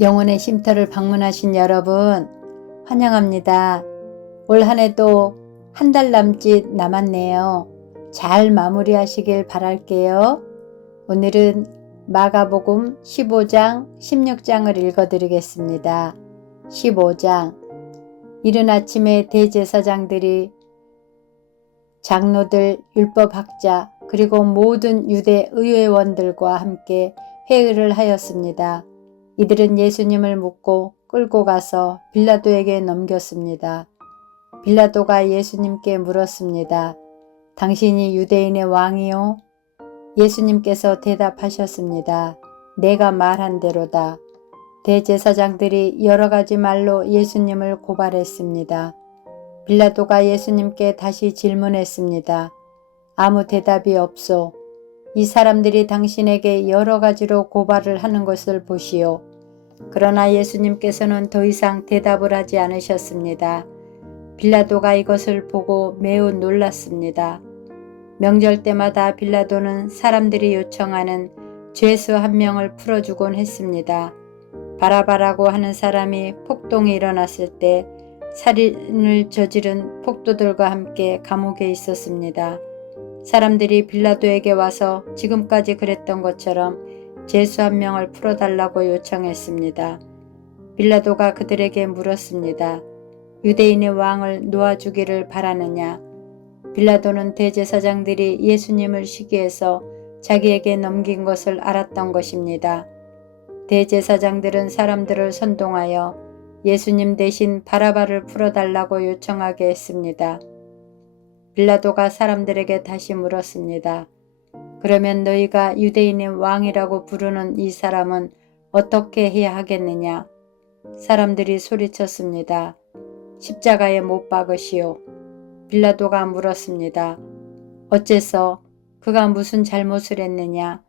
영혼의 쉼터를 방문하신 여러분 환영합니다. 올 한 해도 한 달 남짓 남았네요. 잘 마무리하시길 바랄게요. 오늘은 마가복음 15장 16장을 읽어드리겠습니다. 15장. 이른 아침에 대제사장들이 장로들, 율법학자 그리고 모든 유대 의회원들과 함께 회의를 하였습니다. 이들은 예수님을 묻고 끌고 가서 빌라도에게 넘겼습니다. 빌라도가 예수님께 물었습니다. 당신이 유대인의 왕이요? 예수님께서 대답하셨습니다. 내가 말한 대로다. 대제사장들이 여러 가지 말로 예수님을 고발했습니다. 빌라도가 예수님께 다시 질문했습니다. 아무 대답이 없소. 이 사람들이 당신에게 여러 가지로 고발을 하는 것을 보시오. 그러나 예수님께서는 더 이상 대답을 하지 않으셨습니다. 빌라도가 이것을 보고 매우 놀랐습니다. 명절 때마다 빌라도는 사람들이 요청하는 죄수 한 명을 풀어주곤 했습니다. 바라바라고 하는 사람이 폭동이 일어났을 때 살인을 저지른 폭도들과 함께 감옥에 있었습니다. 사람들이 빌라도에게 와서 지금까지 그랬던 것처럼 죄수 한 명을 풀어달라고 요청했습니다. 빌라도가 그들에게 물었습니다. 유대인의 왕을 놓아주기를 바라느냐? 빌라도는 대제사장들이 예수님을 시기해서 자기에게 넘긴 것을 알았던 것입니다. 대제사장들은 사람들을 선동하여 예수님 대신 바라바를 풀어달라고 요청하게 했습니다. 빌라도가 사람들에게 다시 물었습니다. 그러면 너희가 유대인의 왕이라고 부르는 이 사람은 어떻게 해야 하겠느냐? 사람들이 소리쳤습니다. 십자가에 못 박으시오. 빌라도가 물었습니다. 어째서 그가 무슨 잘못을 했느냐?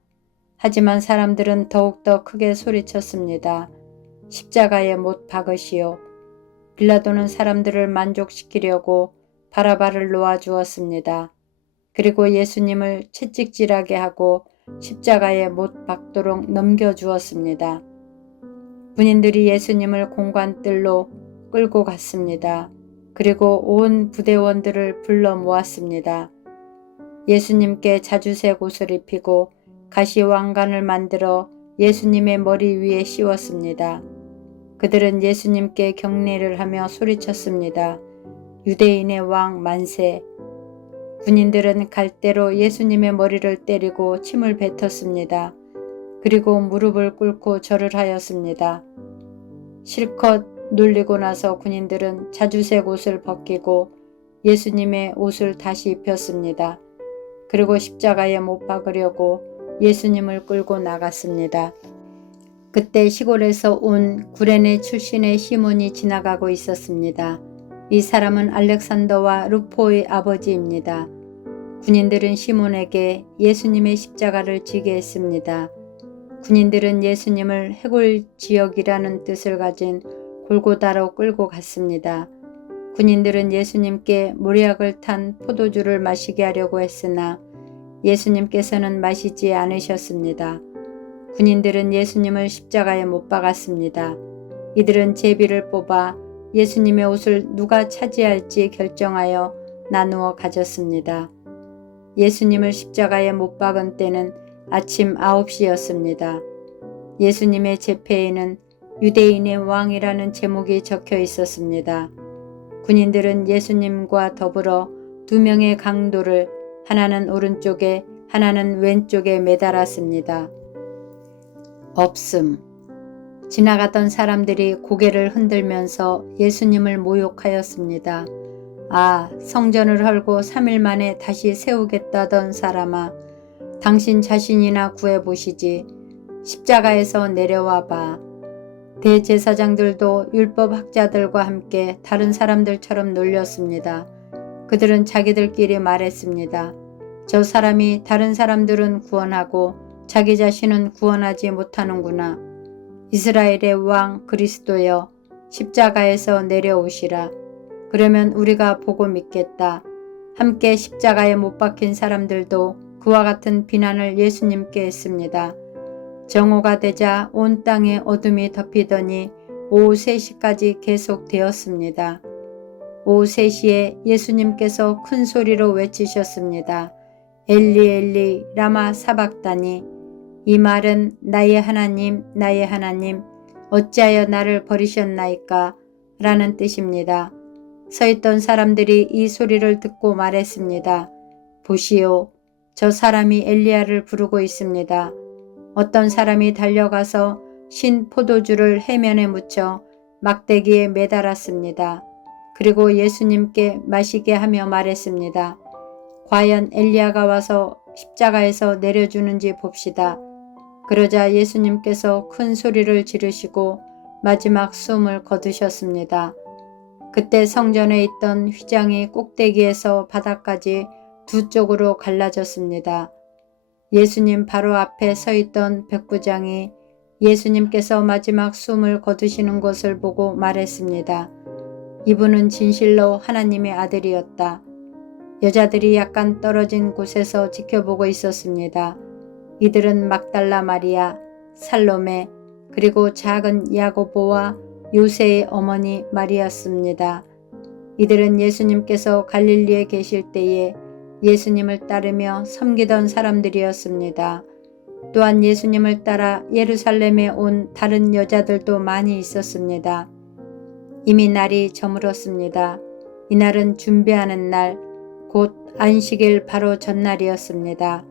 하지만 사람들은 더욱더 크게 소리쳤습니다. 십자가에 못 박으시오. 빌라도는 사람들을 만족시키려고 바라바를 놓아주었습니다. 그리고 예수님을 채찍질하게 하고 십자가에 못 박도록 넘겨주었습니다. 군인들이 예수님을 공관뜰로 끌고 갔습니다. 그리고 온 부대원들을 불러 모았습니다. 예수님께 자주색 옷을 입히고 가시왕관을 만들어 예수님의 머리 위에 씌웠습니다. 그들은 예수님께 경례를 하며 소리쳤습니다. 유대인의 왕 만세. 군인들은 갈대로 예수님의 머리를 때리고 침을 뱉었습니다. 그리고 무릎을 꿇고 절을 하였습니다. 실컷 놀리고 나서 군인들은 자주색 옷을 벗기고 예수님의 옷을 다시 입혔습니다. 그리고 십자가에 못 박으려고 예수님을 끌고 나갔습니다. 그때 시골에서 온 구레네 출신의 시몬이 지나가고 있었습니다. 이 사람은 알렉산더와 루포의 아버지입니다. 군인들은 시몬에게 예수님의 십자가를 지게 했습니다. 군인들은 예수님을 해골 지역이라는 뜻을 가진 골고다로 끌고 갔습니다. 군인들은 예수님께 모략을 탄 포도주를 마시게 하려고 했으나 예수님께서는 마시지 않으셨습니다. 군인들은 예수님을 십자가에 못 박았습니다. 이들은 제비를 뽑아 예수님의 옷을 누가 차지할지 결정하여 나누어 가졌습니다. 예수님을 십자가에 못 박은 때는 아침 9시였습니다. 예수님의 제패에는 유대인의 왕이라는 제목이 적혀 있었습니다. 군인들은 예수님과 더불어 두 명의 강도를 하나는 오른쪽에 하나는 왼쪽에 매달았습니다. 없음. 지나가던 사람들이 고개를 흔들면서 예수님을 모욕하였습니다. 아, 성전을 헐고 3일 만에 다시 세우겠다던 사람아, 당신 자신이나 구해보시지. 십자가에서 내려와 봐. 대제사장들도 율법학자들과 함께 다른 사람들처럼 놀렸습니다. 그들은 자기들끼리 말했습니다. 저 사람이 다른 사람들은 구원하고 자기 자신은 구원하지 못하는구나. 이스라엘의 왕 그리스도여, 십자가에서 내려오시라. 그러면 우리가 보고 믿겠다. 함께 십자가에 못 박힌 사람들도 그와 같은 비난을 예수님께 했습니다. 정오가 되자 온 땅에 어둠이 덮이더니 오후 3시까지 계속되었습니다. 오후 3시에 예수님께서 큰 소리로 외치셨습니다. 엘리 엘리 라마 사박다니. 이 말은 나의 하나님 나의 하나님 어찌하여 나를 버리셨나이까 라는 뜻입니다. 서 있던 사람들이 이 소리를 듣고 말했습니다. 보시오, 저 사람이 엘리야를 부르고 있습니다. 어떤 사람이 달려가서 신 포도주를 해면에 묻혀 막대기에 매달았습니다. 그리고 예수님께 마시게 하며 말했습니다. 과연 엘리야가 와서 십자가에서 내려주는지 봅시다. 그러자 예수님께서 큰 소리를 지르시고 마지막 숨을 거두셨습니다. 그때 성전에 있던 휘장이 꼭대기에서 바닥까지 두 쪽으로 갈라졌습니다. 예수님 바로 앞에 서 있던 백부장이 예수님께서 마지막 숨을 거두시는 것을 보고 말했습니다. 이분은 진실로 하나님의 아들이었다. 여자들이 약간 떨어진 곳에서 지켜보고 있었습니다. 이들은 막달라 마리아, 살로메, 그리고 작은 야고보와 요새의 어머니 마리아였습니다. 이들은 예수님께서 갈릴리에 계실 때에 예수님을 따르며 섬기던 사람들이었습니다. 또한 예수님을 따라 예루살렘에 온 다른 여자들도 많이 있었습니다. 이미 날이 저물었습니다. 이날은 준비하는 날, 곧 안식일 바로 전날이었습니다.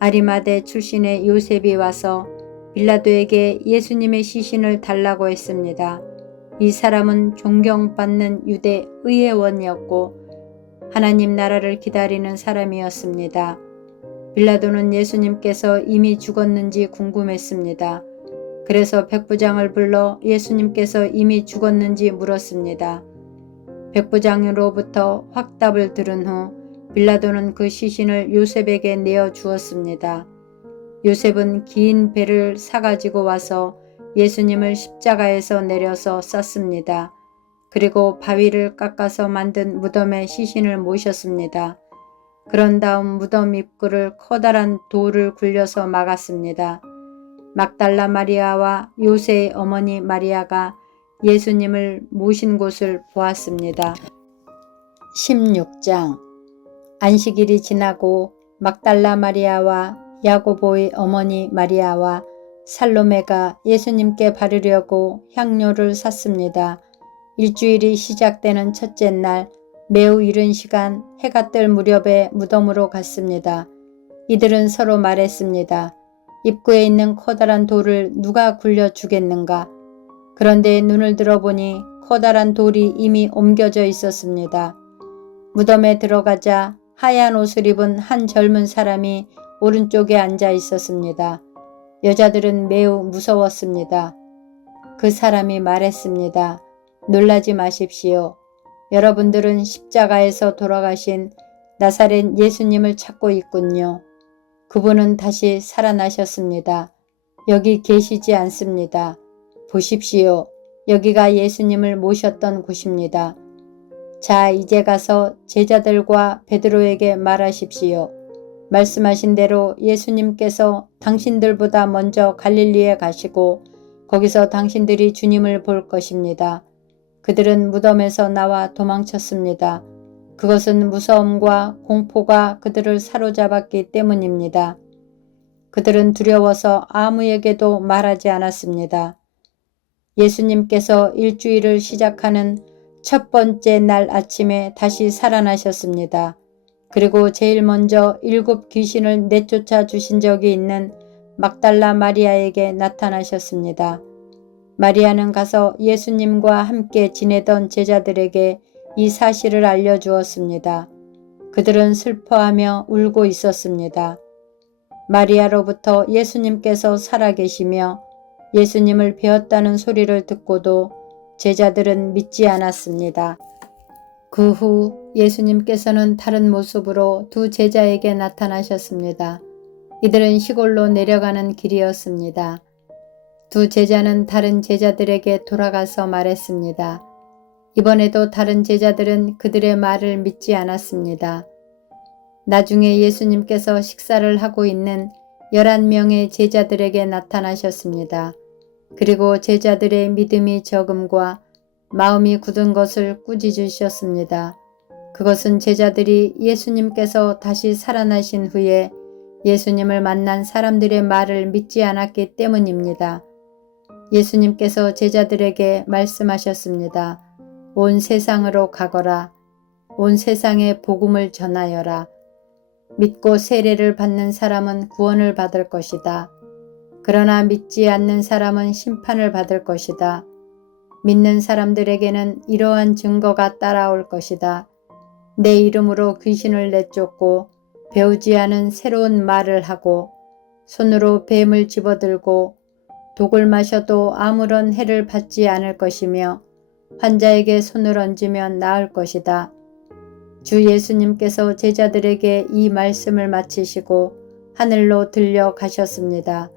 아리마대 출신의 요셉이 와서 빌라도에게 예수님의 시신을 달라고 했습니다. 이 사람은 존경받는 유대 의회원이었고 하나님 나라를 기다리는 사람이었습니다. 빌라도는 예수님께서 이미 죽었는지 궁금했습니다. 그래서 백부장을 불러 예수님께서 이미 죽었는지 물었습니다. 백부장으로부터 확답을 들은 후 빌라도는 그 시신을 요셉에게 내어 주었습니다. 요셉은 긴 배를 사가지고 와서 예수님을 십자가에서 내려서 쌌습니다. 그리고 바위를 깎아서 만든 무덤에 시신을 모셨습니다. 그런 다음 무덤 입구를 커다란 돌을 굴려서 막았습니다. 막달라 마리아와 요새의 어머니 마리아가 예수님을 모신 곳을 보았습니다. 16장. 안식일이 지나고 막달라 마리아와 야고보의 어머니 마리아와 살로메가 예수님께 바르려고 향료를 샀습니다. 일주일이 시작되는 첫째 날 매우 이른 시간 해가 뜰 무렵에 무덤으로 갔습니다. 이들은 서로 말했습니다. 입구에 있는 커다란 돌을 누가 굴려주겠는가? 그런데 눈을 들어보니 커다란 돌이 이미 옮겨져 있었습니다. 무덤에 들어가자 하얀 옷을 입은 한 젊은 사람이 오른쪽에 앉아 있었습니다. 여자들은 매우 무서웠습니다. 그 사람이 말했습니다. 놀라지 마십시오. 여러분들은 십자가에서 돌아가신 나사렛 예수님을 찾고 있군요. 그분은 다시 살아나셨습니다. 여기 계시지 않습니다. 보십시오. 여기가 예수님을 모셨던 곳입니다. 자, 이제 가서 제자들과 베드로에게 말하십시오. 말씀하신 대로 예수님께서 당신들보다 먼저 갈릴리에 가시고 거기서 당신들이 주님을 볼 것입니다. 그들은 무덤에서 나와 도망쳤습니다. 그것은 무서움과 공포가 그들을 사로잡았기 때문입니다. 그들은 두려워서 아무에게도 말하지 않았습니다. 예수님께서 일주일을 시작하는 첫 번째 날 아침에 다시 살아나셨습니다. 그리고 제일 먼저 7 귀신을 내쫓아 주신 적이 있는 막달라 마리아에게 나타나셨습니다. 마리아는 가서 예수님과 함께 지내던 제자들에게 이 사실을 알려주었습니다. 그들은 슬퍼하며 울고 있었습니다. 마리아로부터 예수님께서 살아계시며 예수님을 배웠다는 소리를 듣고도 제자들은 믿지 않았습니다. 그 후 예수님께서는 다른 모습으로 두 제자에게 나타나셨습니다. 이들은 시골로 내려가는 길이었습니다. 두 제자는 다른 제자들에게 돌아가서 말했습니다. 이번에도 다른 제자들은 그들의 말을 믿지 않았습니다. 나중에 예수님께서 식사를 하고 있는 11명의 제자들에게 나타나셨습니다. 그리고 제자들의 믿음이 적음과 마음이 굳은 것을 꾸짖으셨습니다. 그것은 제자들이 예수님께서 다시 살아나신 후에 예수님을 만난 사람들의 말을 믿지 않았기 때문입니다. 예수님께서 제자들에게 말씀하셨습니다. 온 세상으로 가거라. 온 세상에 복음을 전하여라. 믿고 세례를 받는 사람은 구원을 받을 것이다. 그러나 믿지 않는 사람은 심판을 받을 것이다. 믿는 사람들에게는 이러한 증거가 따라올 것이다. 내 이름으로 귀신을 내쫓고 배우지 않은 새로운 말을 하고 손으로 뱀을 집어들고 독을 마셔도 아무런 해를 받지 않을 것이며 환자에게 손을 얹으면 나을 것이다. 주 예수님께서 제자들에게 이 말씀을 마치시고 하늘로 들려가셨습니다.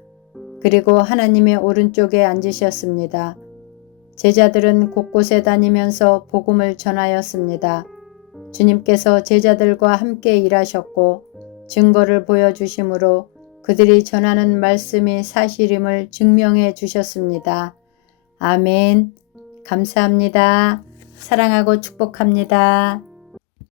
그리고 하나님의 오른쪽에 앉으셨습니다. 제자들은 곳곳에 다니면서 복음을 전하였습니다. 주님께서 제자들과 함께 일하셨고 증거를 보여주심으로 그들이 전하는 말씀이 사실임을 증명해 주셨습니다. 아멘. 감사합니다. 사랑하고 축복합니다.